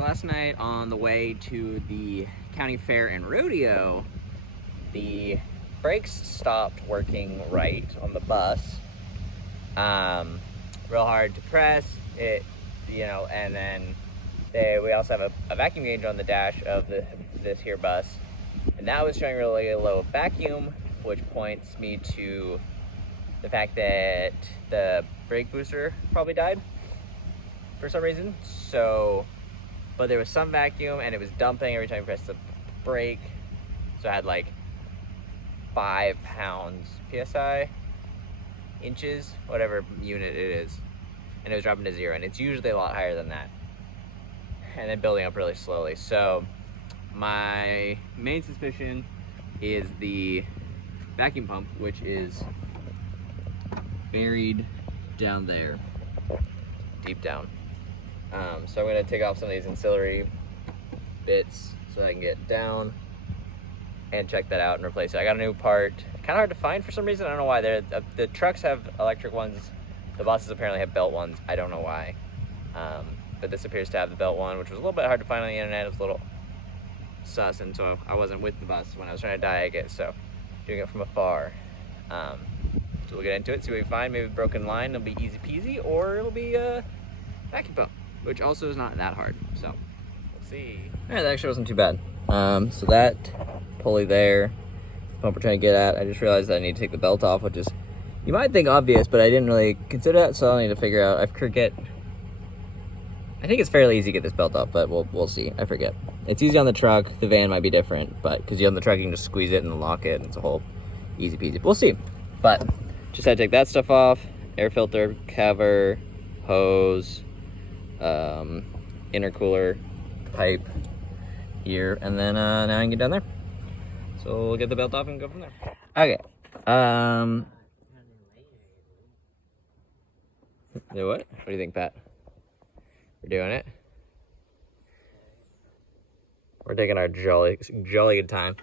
So last night on the way to the county fair and rodeo, the brakes stopped working right on the bus. Real hard to press it, and then we also have a vacuum gauge on the dash of this here bus, and that was showing really low vacuum, which points me to the fact that the brake booster probably died for some reason. So, but there was some vacuum and it was dumping every time you pressed the brake. So I had like 5 pounds PSI, inches, whatever unit it is. And it was dropping to 0, and it's usually a lot higher than that. And then building up really slowly. So my main suspicion is the vacuum pump, which is buried down there, deep down. So I'm gonna take off some of these ancillary bits so I can get down and check that out and replace it. I got a new part, kind of hard to find for some reason. I don't know why. The trucks have electric ones. The buses apparently have belt ones. I don't know why. But this appears to have the belt one, which was a little bit hard to find on the internet. It was a little sus, and so I wasn't with the bus when I was trying to diag it, so doing it from afar. So we'll get into it, see what we find. Maybe a broken line, it'll be easy peasy, or it'll be a vacuum pump, which also is not that hard, so we'll see. All right, that actually wasn't too bad. So that pulley there, pump we're trying to get at, I just realized that I need to take the belt off, which is, you might think obvious, but I didn't really consider that, so I'll need to figure out. I think it's fairly easy to get this belt off, but we'll see. I forget. It's easy on the truck. The van might be different, but because you're on the truck, you can just squeeze it and lock it, and it's a whole easy peasy. But we'll see. But just had to take that stuff off: air filter, cover, hose, intercooler, pipe here, and then now I can get down there. So we'll get the belt off and go from there. Okay. Do what? What do you think, Pat? We're doing it. We're taking our jolly good time.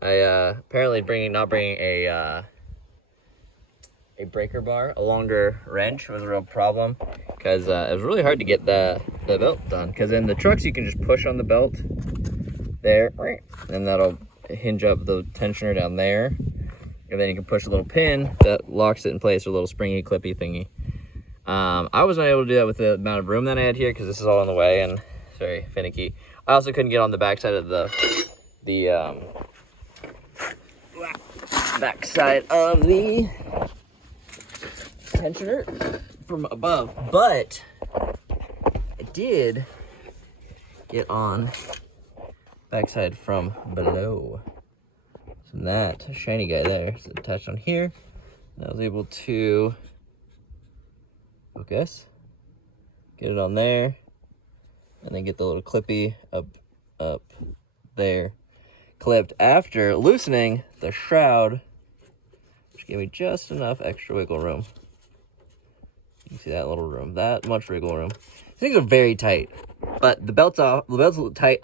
I apparently not bringing a breaker bar, a longer wrench was a real problem, because it was really hard to get the belt done. Because in the trucks you can just push on the belt there, and that'll hinge up the tensioner down there, and then you can push a little pin that locks it in place, or a little springy clippy thingy. I wasn't able to do that with the amount of room that I had here, because this is all in the way and it's very finicky. I also couldn't get on the backside of the backside of the tensioner from above, but I did get on backside from below. So that shiny guy there is attached on here, and I was able to focus, get it on there, and then get the little clippy up there clipped after loosening the shroud, which gave me just enough extra wiggle room. You can see that little room, that much wiggle room. These things are very tight, but the belt's off. The belt's tight.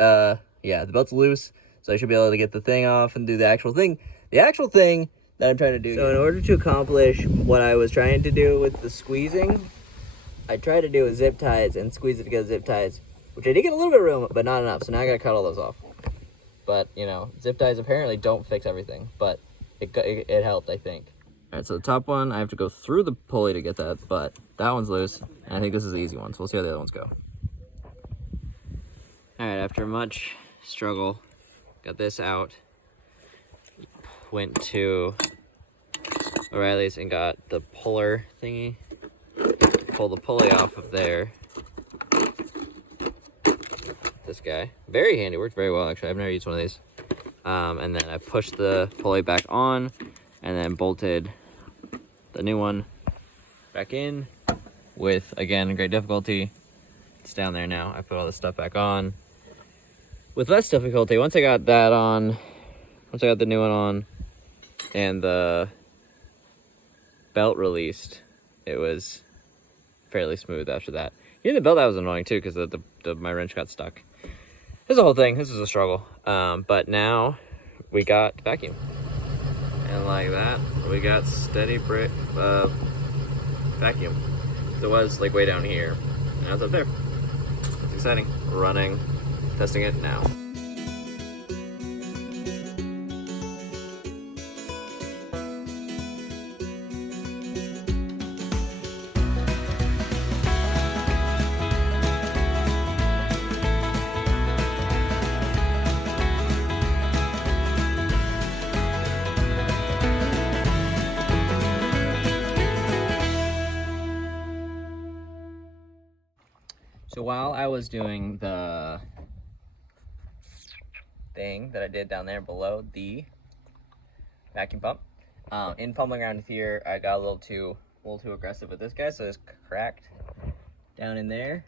Yeah, the belt's loose, so I should be able to get the thing off and do the actual thing. The actual thing that I'm trying to do. So in order to accomplish what I was trying to do with the squeezing, I tried to do with zip ties and squeeze it together zip ties, which I did get a little bit of room, but not enough. So now I gotta cut all those off. But zip ties apparently don't fix everything, but it helped, I think. All right, so the top one, I have to go through the pulley to get that, but that one's loose, and I think this is the easy one. So we'll see how the other ones go. All right, after much struggle, got this out. Went to O'Reilly's and got the puller thingy. Pull the pulley off of there. This guy, very handy, worked very well actually. I've never used one of these. And then I pushed the pulley back on, and then bolted the new one back in with, again, great difficulty. It's down there now. I put all this stuff back on with less difficulty. Once I got that on, once I got the new one on and the belt released, it was fairly smooth after that. Even the belt out was annoying too, because my wrench got stuck. This is the whole thing. This was a struggle. But now we got vacuum. And like that, we got steady vacuum. So it was like way down here. Now it's up there. That's exciting. Running, testing it now. So while I was doing the thing that I did down there below the vacuum pump, in fumbling around here, I got a little too aggressive with this guy, so it's cracked down in there,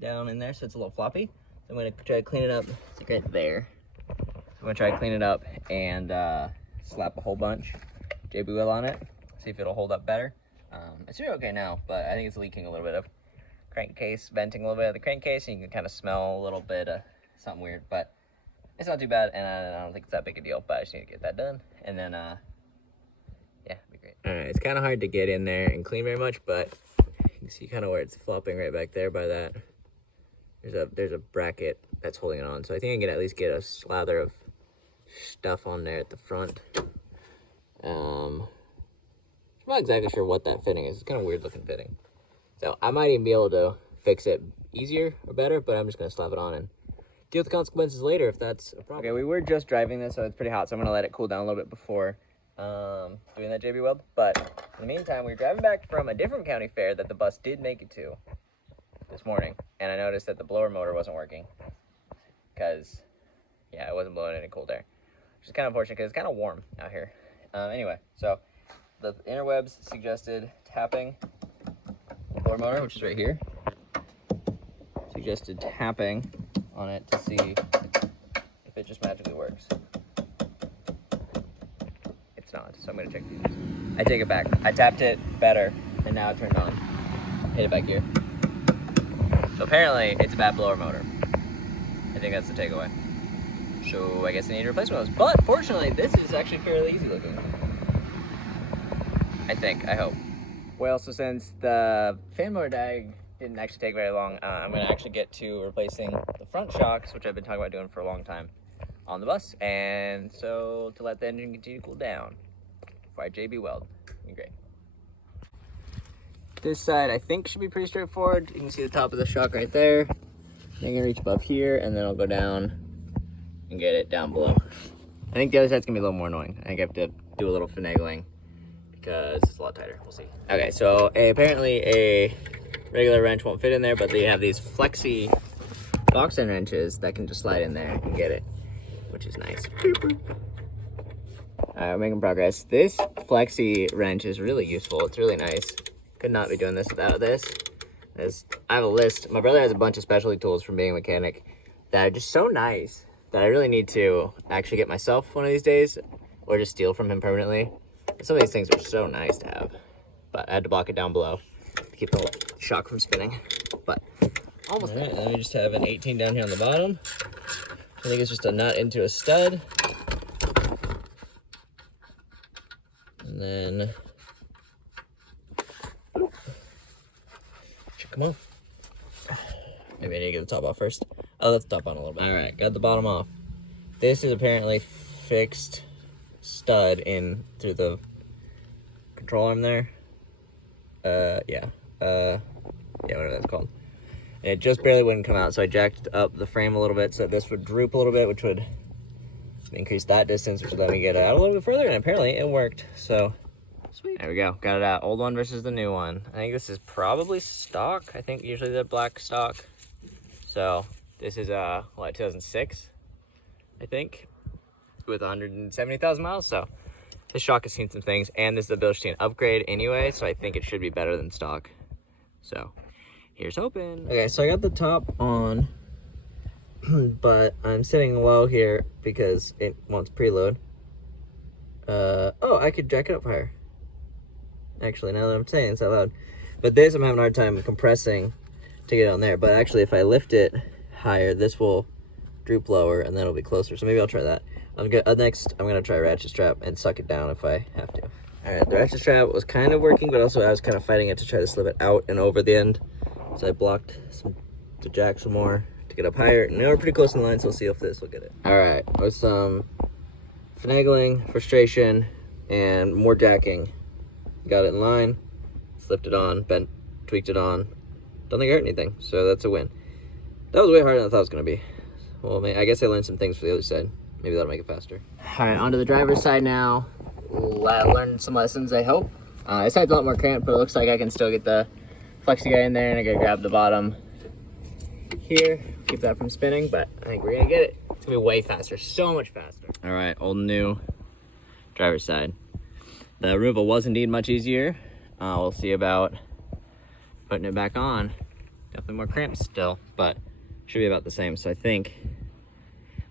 so it's a little floppy. So I'm gonna try to clean it up. It's like right there. I'm gonna try to clean it up and slap a whole bunch JB wheel on it, see if it'll hold up better. It's really okay now, but I think it's leaking a little bit of crankcase, venting a little bit of the crankcase, and you can kind of smell a little bit of something weird, but it's not too bad, and I don't think it's that big a deal, but I just need to get that done, and then, yeah, it'll be great. All right, it's kind of hard to get in there and clean very much, but you can see kind of where it's flopping right back there by that. There's a bracket that's holding it on, so I think I can at least get a slather of stuff on there at the front. I'm not exactly sure what that fitting is. It's kind of weird looking fitting. So I might even be able to fix it easier or better, but I'm just gonna slap it on and deal with the consequences later if that's a problem. Okay, we were just driving this, so it's pretty hot, so I'm gonna let it cool down a little bit before doing that JB weld. But in the meantime, we were driving back from a different county fair that the bus did make it to this morning, and I noticed that the blower motor wasn't working because, yeah, it wasn't blowing any cold air, which is kind of unfortunate because it's kind of warm out here. Anyway, so the interwebs suggested tapping blower motor, which is right here. Suggested tapping on it to see if it just magically works. It's not, so I'm gonna check these. I take it back. I tapped it better, and now it turned on. Hit it back here. So apparently, it's a bad blower motor. I think that's the takeaway. So I guess I need to replace one of those. But fortunately, this is actually fairly easy looking. I think, I hope. Well, so since the fan motor diag didn't actually take very long, I'm going to actually get to replacing the front shocks, which I've been talking about doing for a long time on the bus, and so to let the engine continue to cool down before I JB weld. It'll be great. This side I think should be pretty straightforward. You can see the top of the shock right there. Then I'm going to reach above here, and then I'll go down and get it down below. I think the other side's going to be a little more annoying. I think I have to do a little finagling, because it's a lot tighter. We'll see. Okay, so apparently a regular wrench won't fit in there, but they have these flexi box end wrenches that can just slide in there and get it, which is nice. Alright, we're making progress. This flexi wrench is really useful. It's really nice. Could not be doing this without this. I have a list. My brother has a bunch of specialty tools from being a mechanic that are just so nice that I really need to actually get myself one of these days, or just steal from him permanently. Some of these things are so nice to have, but I had to block it down below to keep the shock from spinning, but almost there. Then we just have an 18 down here on the bottom. I think it's just a nut into a stud. And then, should come off. Maybe I need to get the top off first. Oh, let's top on a little bit. All right, got the bottom off. This is apparently fixed stud in through the control arm there. Yeah, whatever that's called. And it just barely wouldn't come out, so I jacked up the frame a little bit so this would droop a little bit, which would increase that distance, which would let me get out a little bit further, and apparently it worked, so sweet. There we go, got it out. Old one versus the new one. I think this is probably stock. I think usually they're black stock. So this is, 2006, I think, with 170,000 miles, so this shock has seen some things, and this is a Bilstein upgrade anyway, so I think it should be better than stock. So here's hoping. Okay, so I got the top on, but I'm sitting low here because it wants preload. Oh, I could jack it up higher. Actually, now that I'm saying it's out loud. But this, I'm having a hard time compressing to get it on there. But actually, if I lift it higher, this will droop lower, and then it'll be closer. So maybe I'll try that. Next, I'm gonna try ratchet strap and suck it down if I have to. All right, the ratchet strap was kind of working, but also I was kind of fighting it to try to slip it out and over the end. So I blocked some to jack some more to get up higher. Now we're pretty close in the line, so we'll see if this will get it. All right, with some finagling, frustration, and more jacking, got it in line, slipped it on, bent, tweaked it on. Don't think I hurt anything, so that's a win. That was way harder than I thought it was gonna be. Well, I guess I learned some things for the other side. Maybe that'll make it faster. All right, onto the driver's side now. Learned some lessons, I hope. This side's a lot more cramped, but it looks like I can still get the flexi guy in there, and I gotta grab the bottom here, keep that from spinning, but I think we're gonna get it. It's gonna be way faster, so much faster. All right, old and new driver's side. The removal was indeed much easier. We'll see about putting it back on. Definitely more cramped still, but should be about the same. So I think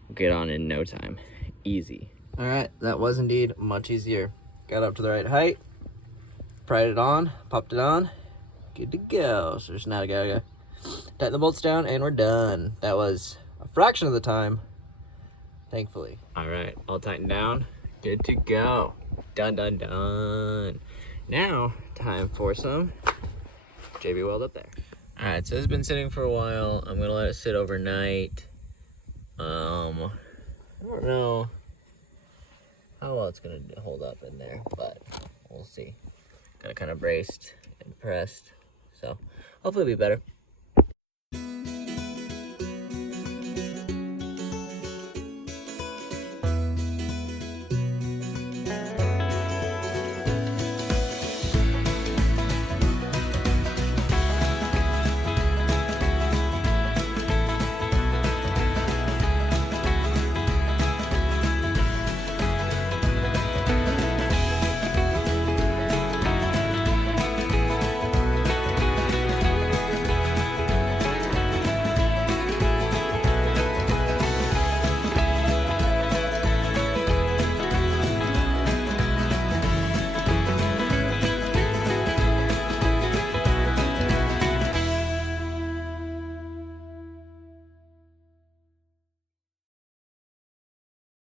we'll get on in no time. Easy. All right, that was indeed much easier. Got up to the right height, pried it on, popped it on, good to go. So just now gotta tighten the bolts down and we're done. That was a fraction of the time, thankfully. All right, all tightened down, good to go. Done, done, done. Now, time for some JB weld up there. All right, so this has been sitting for a while. I'm gonna let it sit overnight. I don't know how well it's gonna hold up in there, but we'll see. Got it kind of braced and pressed, so hopefully it'll be better.